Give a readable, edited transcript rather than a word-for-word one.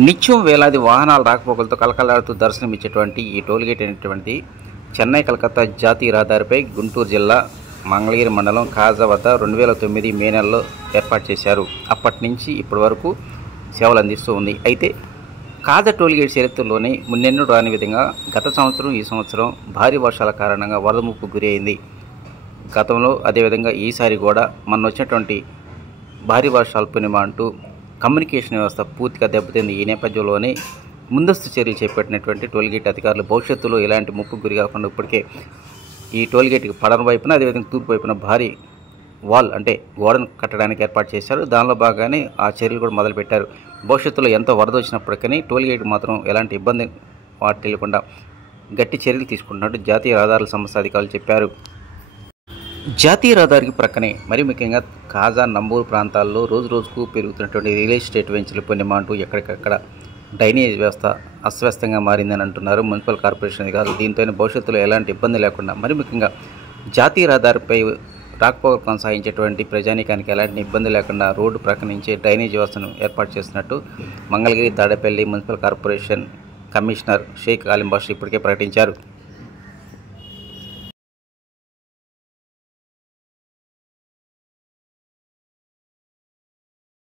నిత్యం వేలాది వాహనాల రాకపోకలతో కలకలాడుతూ దర్శనమిచ్చేటువంటి ఈ టోల్గేట్ అనేటువంటిది చెన్నై కలకత్తా జాతీయ రహదారిపై గుంటూరు జిల్లా మంగళగిరి మండలం కాజా వద్ద 2009 మే నెలలో ఏర్పాటు చేశారు. అప్పటి నుంచి ఇప్పటి వరకు సేవలు అందిస్తూ ఉంది. అయితే కాజా టోల్గేట్ చరిత్రలోనే మున్నెన్నడూ రాని విధంగా గత సంవత్సరం ఈ సంవత్సరం భారీ వర్షాల కారణంగా వరద ముప్పు గురి అయింది. గతంలో అదేవిధంగా ఈసారి కూడా మొన్న వచ్చినటువంటి భారీ వర్షాలు పుణ్యమా అంటూ కమ్యూనికేషన్ వ్యవస్థ పూర్తిగా దెబ్బతింది. ఈ నేపథ్యంలోనే ముందస్తు చర్యలు చేపట్టినటువంటి టోల్గేట్ అధికారులు భవిష్యత్తులో ఇలాంటి ముప్పు గురి కాకుండా ఇప్పటికే ఈ టోల్గేట్కి పడన వైపున అదేవిధంగా తూర్పు వైపున భారీ వాల్ అంటే గోడను కట్టడానికి ఏర్పాటు చేశారు. దానిలో భాగంగానే ఆ చర్యలు కూడా మొదలుపెట్టారు. భవిష్యత్తులో ఎంత వరద వచ్చినప్పటికీ టోల్గేట్ మాత్రం ఎలాంటి ఇబ్బంది వాటిల్లకుండా గట్టి చర్యలు తీసుకుంటున్నట్టు జాతీయ రహదారుల సంస్థ అధికారులు చెప్పారు. జాతీయ రహదారికి ప్రక్కనే మరి ముఖ్యంగా కాజా నంబూరు ప్రాంతాల్లో రోజు రోజుకు పెరుగుతున్నటువంటి రియల్ ఎస్టేట్ వెంచర్లు పుణ్యమా అంటూ ఎక్కడికక్కడ డ్రైనేజ్ వ్యవస్థ అస్వస్థంగా మారిందని అంటున్నారు మున్సిపల్ కార్పొరేషన్ అధికారులు. దీంతోనే భవిష్యత్తులో ఎలాంటి ఇబ్బంది లేకుండా మరి ముఖ్యంగా జాతీయ రహదారిపై రాకపోకలు కొనసాగించేటువంటి ప్రజానీకానికి ఎలాంటి ఇబ్బంది లేకుండా రోడ్డు ప్రక్క నుంచే డ్రైనేజ్ వ్యవస్థను ఏర్పాటు చేసినట్టు Mangalagiri Tadepalli municipal corporation commissioner Sheikh Alim Basha ఇప్పటికే ప్రకటించారు.